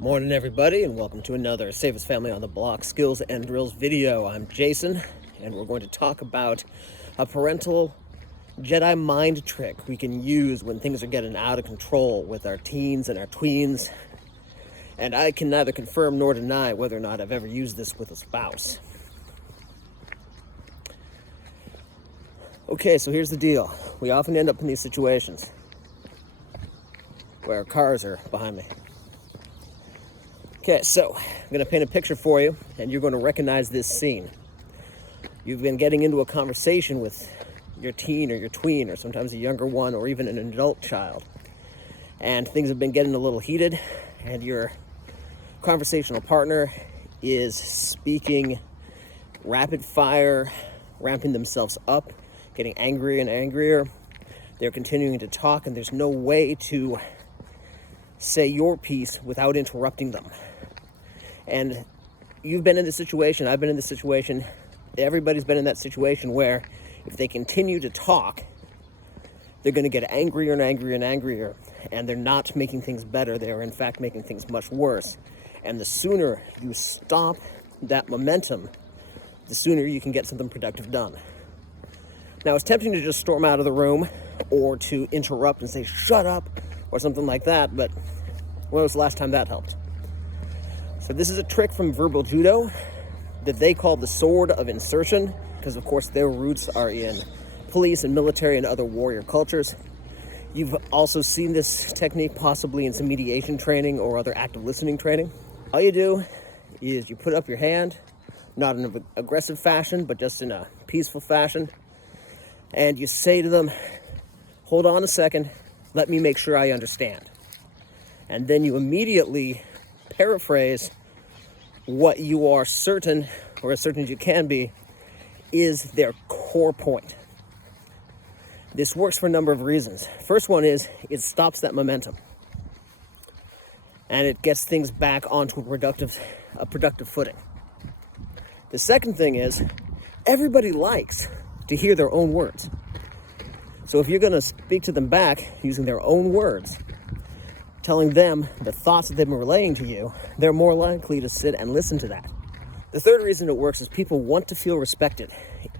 Morning everybody, and welcome to another Safest Family on the Block Skills and Drills video. I'm Jason, and we're going to talk about a parental Jedi mind trick we can use when things are getting out of control with our teens and our tweens. And I can neither confirm nor deny whether or not I've ever used this with a spouse. Okay, so here's the deal. We often end up in these situations where cars are behind me. Okay, so I'm going to paint a picture for you, and you're going to recognize this scene. You've been getting into a conversation with your teen or your tween, or sometimes a younger one, or even an adult child. And things have been getting a little heated, and your conversational partner is speaking rapid fire, ramping themselves up, getting angrier and angrier. They're continuing to talk, and there's no way to say your piece without interrupting them. And you've been in this situation, I've been in this situation, everybody's been in that situation where if they continue to talk, they're going to get angrier and angrier and angrier, and they're not making things better. They're in fact making things much worse. And the sooner you stop that momentum, the sooner you can get something productive done. Now, it's tempting to just storm out of the room or to interrupt and say, "Shut up," or something like that, but when was the last time that helped? So this is a trick from verbal judo that they call the sword of insertion, because of course their roots are in police and military and other warrior cultures. You've also seen this technique possibly in some mediation training or other active listening training. All you do is you put up your hand, not in an aggressive fashion, but just in a peaceful fashion, and you say to them, "Hold on a second, let me make sure I understand." And then you immediately paraphrase what you are certain, or as certain as you can be, is their core point. This works for a number of reasons. First one is it stops that momentum, and it gets things back onto a productive footing. The second thing is everybody likes to hear their own words. So if you're going to speak to them back using their own words, telling them the thoughts that they've been relaying to you, they're more likely to sit and listen to that. The third reason it works is people want to feel respected.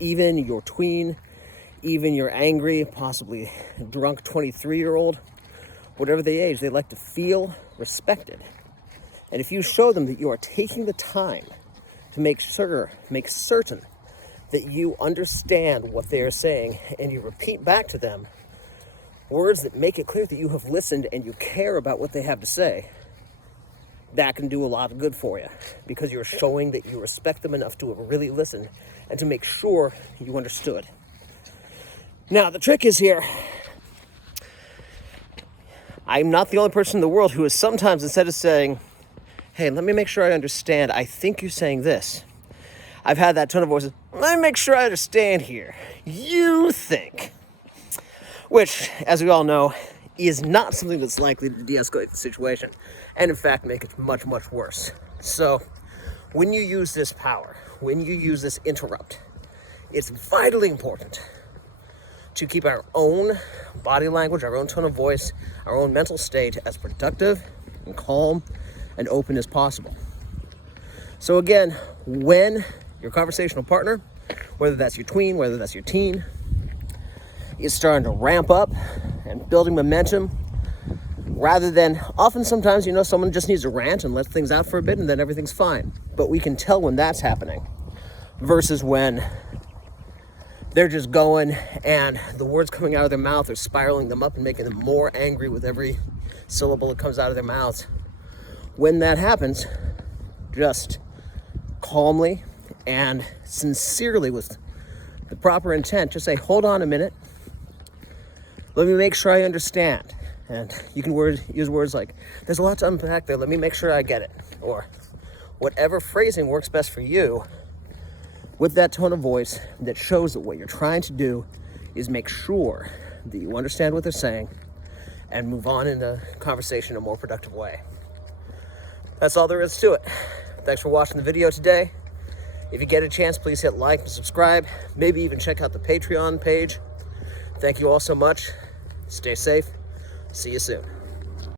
Even your tween, even your angry, possibly drunk 23-year-old, whatever the age, they like to feel respected. And if you show them that you are taking the time to make certain that you understand what they are saying, and you repeat back to them words that make it clear that you have listened and you care about what they have to say, that can do a lot of good for you, because you're showing that you respect them enough to really listen and to make sure you understood. Now, the trick is here. I'm not the only person in the world who is sometimes, instead of saying, "Hey, let me make sure I understand, I think you're saying this," I've had that tone of voice, "Let me make sure I understand here. You think." Which, as we all know, is not something that's likely to de-escalate the situation, and in fact make it much, much worse. So when you use this power, when you use this interrupt, it's vitally important to keep our own body language, our own tone of voice, our own mental state as productive and calm and open as possible. So again, when your conversational partner, whether that's your tween, whether that's your teen, is starting to ramp up and building momentum, rather than, often sometimes, someone just needs to rant and let things out for a bit and then everything's fine. But we can tell when that's happening versus when they're just going and the words coming out of their mouth are spiraling them up and making them more angry with every syllable that comes out of their mouths. When that happens, just calmly and sincerely with the proper intent, just say, "Hold on a minute. Let me make sure I understand." And you can use words like, "There's a lot to unpack there. Let me make sure I get it." Or whatever phrasing works best for you, with that tone of voice that shows that what you're trying to do is make sure that you understand what they're saying and move on in the conversation in a more productive way. That's all there is to it. Thanks for watching the video today. If you get a chance, please hit like and subscribe. Maybe even check out the Patreon page. Thank you all so much. Stay safe. See you soon.